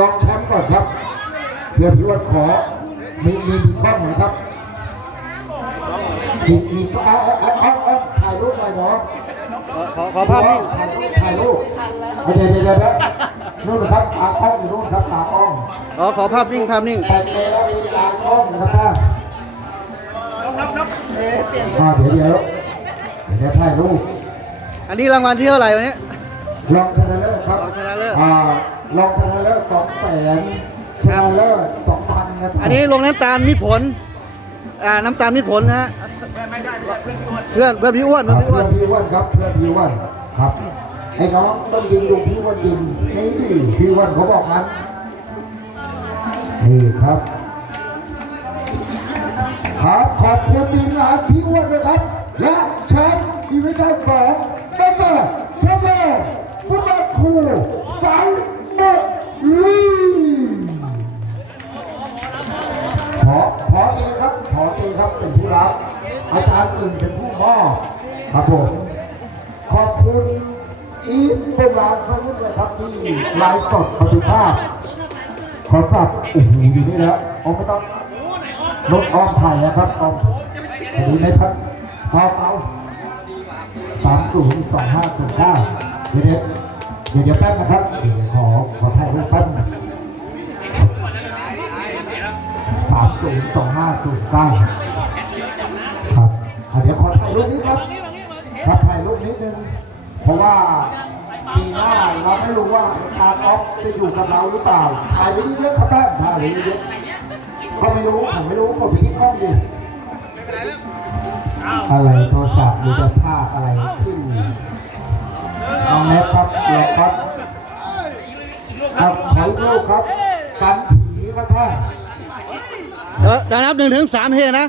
ลองแชมป์ก่อนครับเพื่อนพี่อ้วนขอมีมีมีข้อมูลครับ มีมีเอาเอาเอาเอาเอาถ่ายรูปหน่อยเนาะขอขอขอภาพนิ่งถ่ายรูปถ่ายรูปเดี๋ยวเดี๋ยวเดี๋ยวเดี๋ยวนู่นนะครับตากล้องอยู่นู่นครับตากล้องขอขอภาพนิ่งภาพนิ่งแต่แล้วมีตากล้องนะครับท่านอ่าเดี๋ยวเดี๋ยวเดี๋ยวถ่ายรูปอันนี้รางวัลที่เท่าไหร่วันนี้ รองชนะเลิศครับรองชนะเลิศ อ่ารองชนะเลิศสองแสนชนะเลิศสองพันนะครับอันนี้ลงน้ำตาลมิตรผล อ่า น้ำตาลมิตรผลนะฮะเพื่อนเพื่อนพี่อ้วนคเพื่รัอบนพี่อ้วนเพื่อนพี่อ้วนครับเพื่อนพี่อ้วนครับไอ้น้องต้องยิงดูพี่อ้วนยิงนี่พี่อ้วนเขาบอกงั้นนี่ครับ ครับขอบคุณทีมงานพี่อ้วนนะครับ และแชมป์ดิวิชั่นสอง เป็นผู้รับ อาจารย์อื่นเป็นผู้มอบครับผมขอบคุณอีทเป็นลานสวิตเลยครับที่ไลฟ์สดบันทึกภาพ ขอสับโอ้โหอยู่นี่แล้วเอไม่ต้องลดออมถ่ายนะครับออมอันนี้ไม่ทันเปล่าเปาสามศูนย์สองห้าศูนย์เก้าเดี๋ยวเดี๋ยวเดี๋ยวเดี๋ยวแป๊บนะครับเดี๋ยวขอขอ 0 2 5 0 9 ครับเดี๋ยวขอถ่ายรูปนี้ครับ ครับถ่ายรูปนิดนึง เพราะว่าปีหน้าเราไม่รู้ว่าการออฟจะอยู่กับเราหรือเปล่า ถ่ายไปเยอะๆครับท่าถ่ายไปเยอะๆก็ไม่รู้ ผมไม่รู้ผมไปที่กล้องดิอะไรโทรศัพท์หรือจะภาพอะไรขึ้นเอาแนบครับแนบครับครับขอรูปครับ กันผีครับท่าน เดี๋ยวเดี๋ยวนับหนึ่งถึงสามเฮนะ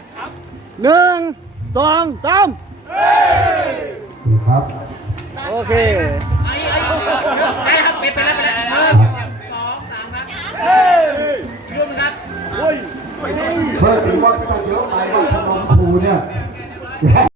หนึ่งสองสามนี่ครับโอเคเพิ่มถือว่าจะเยอะไปว่าชมรมครูเนี่ย